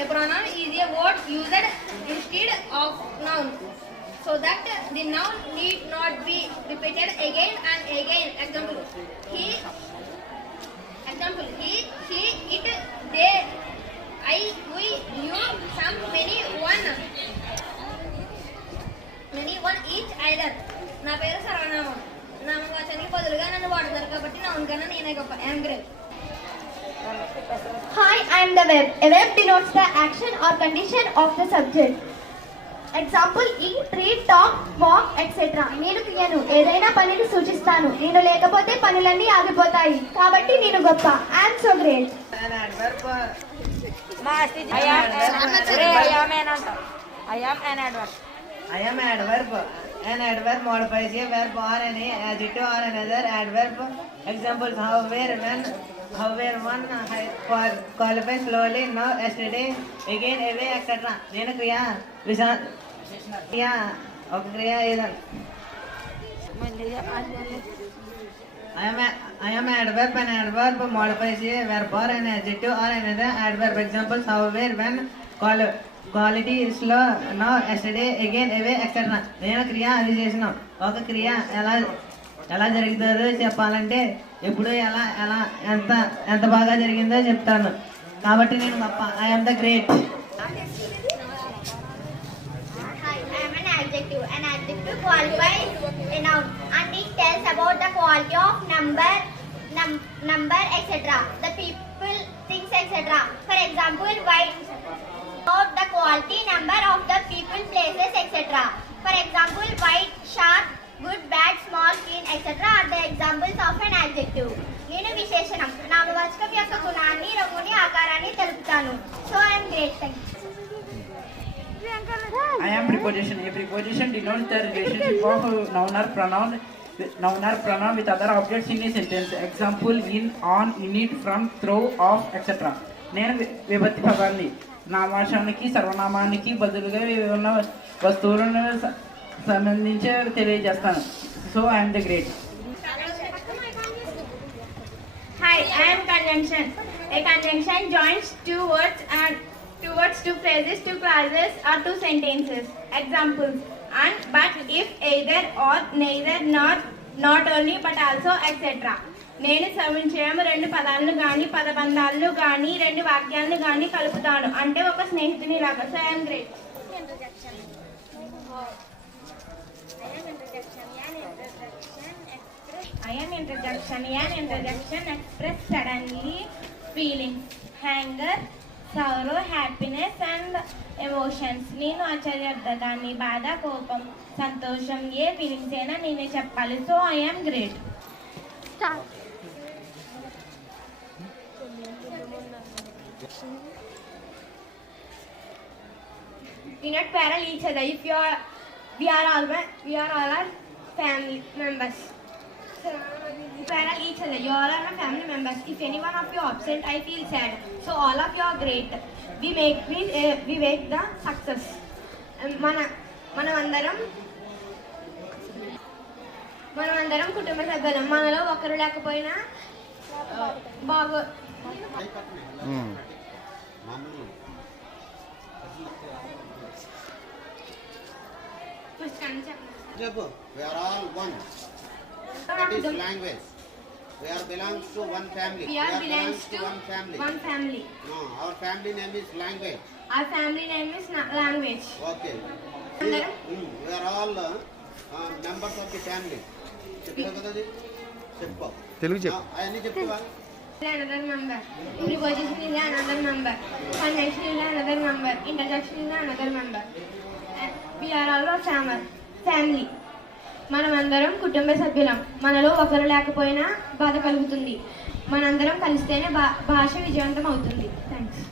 A pronoun is a word used instead of noun, so that the noun need not be repeated again and again. Example: he, she, it, they, I, we, you, some, many, one, each, either. నా పేరు సర్వనామం. నామవాచనానికి బదులుగా నన్ను వాడతారు కాబట్టి noun కన్నా నేనే గొప్ప. I am great. Hi, I am the verb. A verb denotes the action or condition of the subject. Example: eat, read, talk, walk, etc. నేను క్రియను ఏదైనా పనిని సూచిస్తాను. నేను లేకపోతే పనులన్నీ ఆగిపోతాయి కాబట్టి నేను గొప్ప. I am so great. An adverb. I am adverb. An adverb modifies a verb or any adjective or another adverb. Examples: however, when, however, one, qualify, slowly, now, yesterday, again, away, etc. నేను క్రియ క్రియ ఒక క్రియ ఏదన్నా I am adverb. An adverb modifies a verb or an adjective or another adverb. Examples: however, when, quality, slow, now, yesterday, again, away, etc. నేను క్రియ అది చేసినాం. ఒక క్రియ ఎలా జరుగుతుందో చెప్పాలంటే ఎప్పుడు ఎలా ఎలా ఎంత ఎంత బాగా జరిగిందో చెప్తాను కాబట్టి నేను గొప్ప. I am the great. Hi, I am an adjective. An adjective qualifies a noun and it tells about the quality of number, etc. The people, things, etc. For example, white about the quality, number of the people, places, etc. For example, white, sharp, good, bad, small, clean, etc. are the examples of an adjective. నేను విశేషణం నామవాచకం యొక్క గుణాన్ని, రంగుని, ఆకారాన్ని తెలుపుతాను. So I am great. Thank you. I am preposition. A preposition denotes the relationship of noun or pronoun with other objects in a sentence. Example: in, on, in it, from, through, of, etc. నేను విభక్తి పదాన్ని నామవాచకానికి సర్వనామానికి బదులుగా ఉన్న వస్తువులను సంబంధించి తెలియజేస్తాను. So I am the great. Hi, I am conjunction. A conjunction joins two words, two phrases, two clauses, or two sentences. Examples: and, but, if, either, or, neither, not only, but also, etc. నేను సముచ్చయం రెండు పదాలను కానీ పదబంధాలను కానీ రెండు వాక్యాలను కానీ కలుపుతాను. అంటే ఒక స్నేహితుని లాగా. So I am great. I am interjection. An interjection express suddenly feelings, anger, sorrow, happiness and emotions. నేను ఆశ్చర్యపడతాను, బాధ, కోపం, సంతోషం ఏ ఫీలింగ్స్ అయినా నేనే చెప్పాలి. So I am great. Do not parallel each other. If we are all our family members. Parallel each other. You all are my family members. If any one of you absent, I feel sad. So all of you are great. We make the success. మనమందరం కుటుంబ సభ్యులం. మనలో ఒకరు లేకపోయినా బాగు We are all one. That is language. We are belongs to one family. We are belongs to one family. No, our family name is language. Our family name is language. Okay. We are all members of the family. Telugu చెప్పు. అవన్నీ చెప్తావా? Another member. Preposition is another member. Conjunction is another member. Interjection is another member. We are all a family. మనమందరం కుటుంబ సభ్యులం. మనలో ఒకరు లేకపోయినా బాధ కలుగుతుంది. మనందరం కలిస్తేనే భాష విజయవంతం అవుతుంది. థ్యాంక్స్.